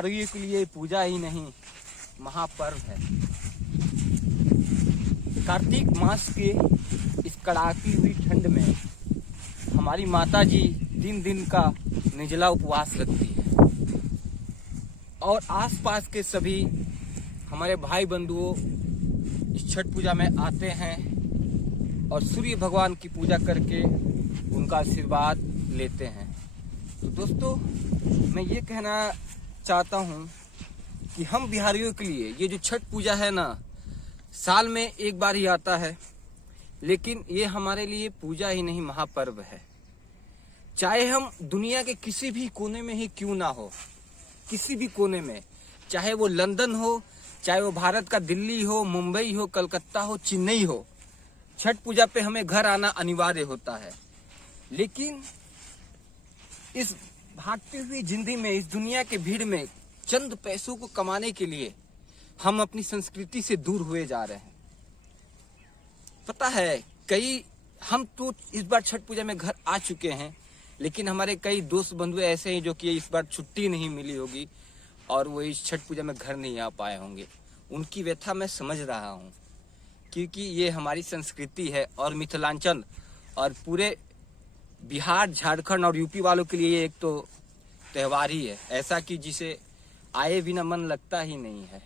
बिहारियों के लिए पूजा ही नहीं महापर्व है। कार्तिक मास के इस कड़ाकी हुई ठंड में हमारी माता जी 3 दिन का निर्जला उपवास रखती है और आसपास के सभी हमारे भाई बंधुओं इस छठ पूजा में आते हैं और सूर्य भगवान की पूजा करके उनका आशीर्वाद लेते हैं। तो दोस्तों, मैं ये कहना चाहता हूँ कि हम बिहारियों के लिए ये जो छठ पूजा है ना, साल में एक बार ही आता है, लेकिन ये हमारे लिए पूजा ही नहीं महापर्व है। चाहे हम दुनिया के किसी भी कोने में ही क्यों ना हो, किसी भी कोने में, चाहे वो लंदन हो, चाहे वो भारत का दिल्ली हो, मुंबई हो, कलकत्ता हो, चेन्नई हो, छठ पूजा पे हमें घर आना अनिवार्य होता है। लेकिन इस भागती हुई जिंदगी में, इस दुनिया के भीड़ में चंद पैसों को कमाने के लिए हम अपनी संस्कृति से दूर हुए जा रहे हैं। पता है, हम तो इस बार छठ पूजा में घर आ चुके हैं, लेकिन हमारे कई दोस्त बंधु ऐसे हैं जो कि इस बार छुट्टी नहीं मिली होगी और वो इस छठ पूजा में घर नहीं आ पाए होंगे। उनकी व्यथा मैं समझ रहा हूँ, क्योंकि ये हमारी संस्कृति है और मिथिलांचल और पूरे बिहार, झारखंड और यूपी वालों के लिए एक तो त्यौहार ही है, ऐसा कि जिसे आए बिना मन लगता ही नहीं है।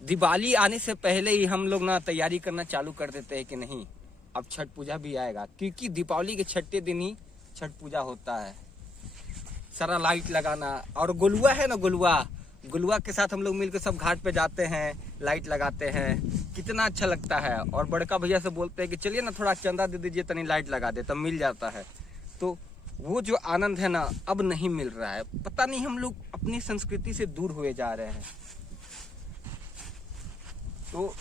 दिवाली आने से पहले ही हम लोग ना तैयारी करना चालू कर देते हैं कि नहीं, अब छठ पूजा भी आएगा, क्योंकि दीपावली के छठे दिन ही छठ पूजा होता है। सारा लाइट लगाना और गोलुआ है ना, गोलुआ के साथ हम लोग मिलकर सब घाट पे जाते हैं, लाइट लगाते हैं, कितना अच्छा लगता है। और बड़का भैया से बोलते हैं कि चलिए ना थोड़ा चंदा दे दीजिए, तनी लाइट लगा दे, तब मिल जाता है। तो वो जो आनंद है ना, अब नहीं मिल रहा है। पता नहीं हम लोग अपनी संस्कृति से दूर हुए जा रहे हैं। तो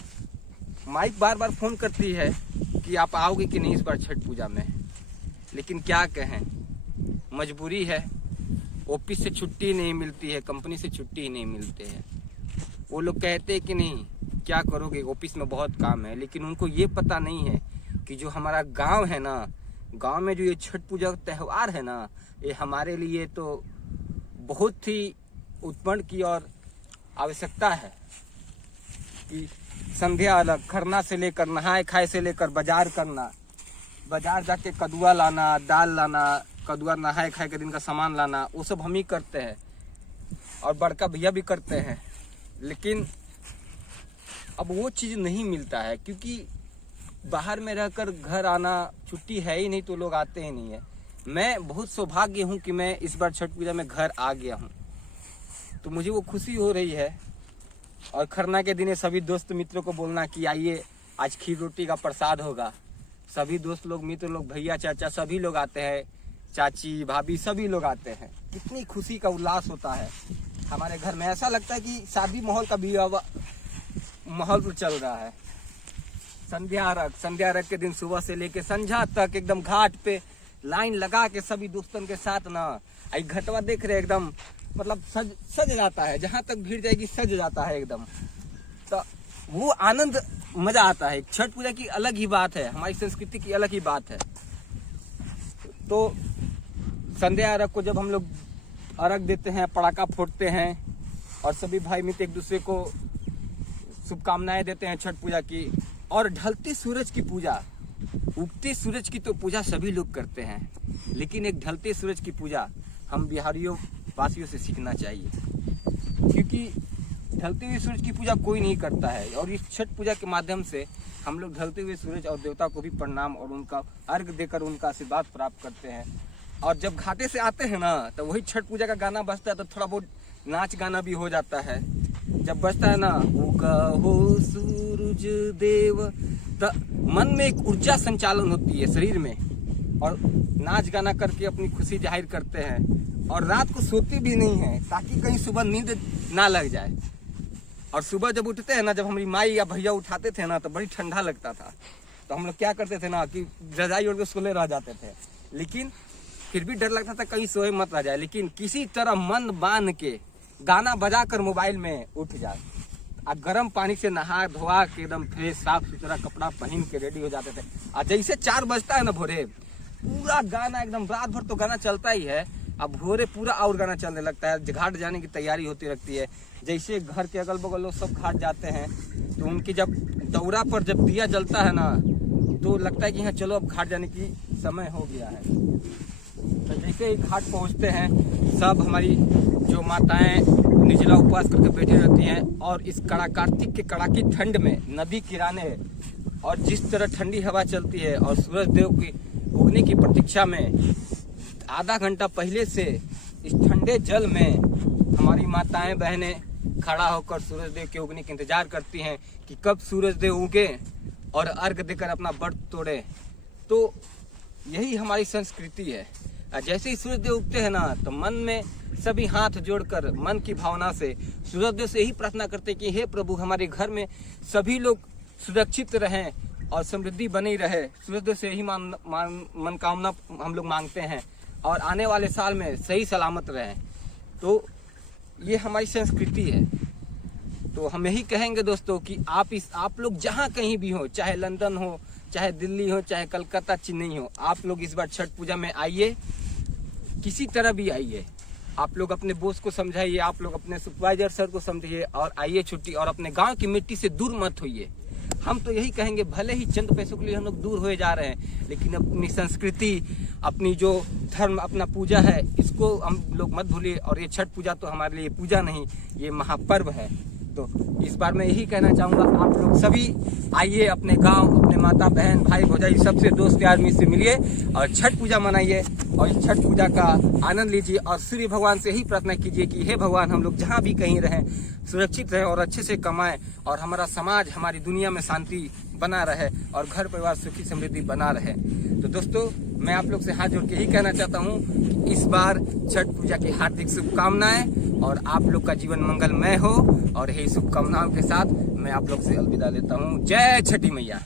माइक बार बार फोन करती है कि आप आओगे कि नहीं इस बार छठ पूजा में, लेकिन क्या कहें, मजबूरी है। ऑफिस से छुट्टी नहीं मिलती है, कंपनी से छुट्टी ही नहीं मिलते हैं। वो लोग कहते हैं कि नहीं क्या करोगे, ऑफिस में बहुत काम है, लेकिन उनको ये पता नहीं है कि जो हमारा गांव है ना, गांव में जो ये छठ पूजा त्यौहार है ना, ये हमारे लिए तो बहुत ही उत्पन्न की और आवश्यकता है कि संध्या अलग, खरना से लेकर नहाए खाए से लेकर बाजार करना, बाजार जाके कदुआ लाना, दाल लाना, कदुआ नहाए खाए के दिन का सामान लाना, वो सब हम ही करते हैं और बड़का भैया भी करते हैं। लेकिन अब वो चीज़ नहीं मिलता है, क्योंकि बाहर में रहकर घर आना, छुट्टी है ही नहीं तो लोग आते ही नहीं है। मैं बहुत सौभाग्य हूँ कि मैं इस बार छठ पूजा में घर आ गया हूँ, तो मुझे वो खुशी हो रही है। और खरना के दिन सभी दोस्त मित्रों को बोलना कि आइए आज खीर रोटी का प्रसाद होगा। सभी दोस्त लोग, मित्र लोग, भैया चाचा सभी लोग आते हैं, चाची भाभी सभी लोग आते हैं। कितनी खुशी का उल्लास होता है हमारे घर में, ऐसा लगता है कि शादी माहौल का भी माहौल चल रहा है। संध्या अर्घ के दिन सुबह से लेके संध्या तक एकदम घाट पे लाइन लगा के सभी दोस्तों के साथ ना, आई घटवा देख रहे एकदम, मतलब सज जाता है, जहां तक भीड़ जाएगी सज जाता है एकदम। तो वो आनंद, मजा आता है। छठ पूजा की अलग ही बात है, हमारी संस्कृति की अलग ही बात है। तो संध्या अर्घ को जब हम लोग अर्घ देते हैं, पटाखा फोड़ते हैं और सभी भाई मित्र एक दूसरे को शुभकामनाएं देते हैं छठ पूजा की। और ढलते सूरज की पूजा, उगते सूरज की तो पूजा सभी लोग करते हैं, लेकिन एक ढलते सूरज की पूजा हम बिहारियों वासियों से सीखना चाहिए, क्योंकि ढलते हुए सूरज की पूजा कोई नहीं करता है। और इस छठ पूजा के माध्यम से हम लोग ढलते हुए सूरज और देवता को भी प्रणाम और उनका अर्घ देकर उनका आशीर्वाद प्राप्त करते हैं। और जब घाटे से आते हैं ना, तो वही छठ पूजा का गाना बजता है, तो थोड़ा बहुत नाच गाना भी हो जाता है। जब बजता है ना, उगा हो सूरज देव, तो मन में एक ऊर्जा संचालन होती है शरीर में, और नाच गाना करके अपनी खुशी जाहिर करते हैं। और रात को सोते भी नहीं है, ताकि कहीं सुबह नींद ना लग जाए। और सुबह जब उठते हैं ना, जब हमारी माई या भैया उठाते थे ना, तो बड़ी ठंडा लगता था। तो हम लोग क्या करते थे ना कि रजाई ओढ़ के सोले रह जाते थे, लेकिन फिर भी डर लगता था कहीं सोए मत रह जाए। लेकिन किसी तरह मन बांध के गाना बजा कर मोबाइल में उठ जाए, और गर्म पानी से नहा धोआ के एकदम फ्रेश साफ सुथरा कपड़ा पहन के रेडी हो जाते थे। और जैसे 4 बजता है ना भोरे, पूरा गाना एकदम रात भर तो गाना चलता ही है, अब भोरे पूरा और गाना चलने लगता है, घाट जाने की तैयारी होती रहती है। जैसे घर के अगल बगल लोग सब घाट जाते हैं तो उनकी जब दौरा पर जब दिया जलता है ना तो लगता है कि हाँ चलो अब घाट जाने की समय हो गया है। तो जैसे ही घाट पहुंचते हैं सब हमारी जो माताएं निर्जला उपवास करके बैठी रहती हैं और इस कार्तिक के कड़ाकी ठंड में नदी किनारे और जिस तरह ठंडी हवा चलती है और सूरज देव की उगने की प्रतीक्षा में आधा घंटा पहले से इस ठंडे जल में हमारी माताएं बहनें खड़ा होकर सूरज देव के उगने का इंतजार करती हैं कि कब सूरज देव उगे और अर्घ देकर अपना व्रत तोड़े। तो यही हमारी संस्कृति है। जैसे ही सूरज देव उगते हैं ना तो मन में सभी हाथ जोड़कर मन की भावना से सूरज देव से यही प्रार्थना करते कि हे प्रभु हमारे घर में सभी लोग सुरक्षित रहें और समृद्धि बनी रहे। सूरज देव से यही मनोकामना हम लोग मांगते हैं और आने वाले साल में सही सलामत रहें। तो ये हमारी संस्कृति है। तो हम यही कहेंगे दोस्तों कि आप लोग जहाँ कहीं भी हो, चाहे लंदन हो, चाहे दिल्ली हो, चाहे कलकत्ता चेन्नई हो, आप लोग इस बार छठ पूजा में आइए, किसी तरह भी आइए। आप लोग अपने बॉस को समझाइए, आप लोग अपने सुपरवाइजर सर को समझिए और आइए छुट्टी, और अपने गांव की मिट्टी से दूर मत होइए। हम तो यही कहेंगे, भले ही चंद पैसों के लिए हम लोग दूर होए जा रहे हैं, लेकिन अपनी संस्कृति, अपनी जो धर्म, अपना पूजा है, इसको हम लोग मत भूलिए। और ये छठ पूजा तो हमारे लिए पूजा नहीं, ये महापर्व है। तो इस बार मैं यही कहना चाहूँगा, आप लोग सभी आइए अपने गांव, अपने माता बहन भाई भौजाई सबसे, दोस्त आदमी से मिलिए और छठ पूजा मनाइए और इस छठ पूजा का आनंद लीजिए। और सूर्य भगवान से ही प्रार्थना कीजिए कि हे भगवान, हम लोग जहाँ भी कहीं रहें सुरक्षित रहें और अच्छे से कमाएं और हमारा समाज, हमारी दुनिया में शांति बना रहे और घर परिवार सुखी समृद्धि बना रहे। तो दोस्तों, मैं आप लोग से हाथ जोड़ के यही कहना चाहता हूँ कि इस बार छठ पूजा की हार्दिक शुभकामनाएं और आप लोग का जीवन मंगलमय हो। और यही शुभकामनाओं के साथ मैं आप लोग से अलविदा लेता हूँ। जय छठी मैया।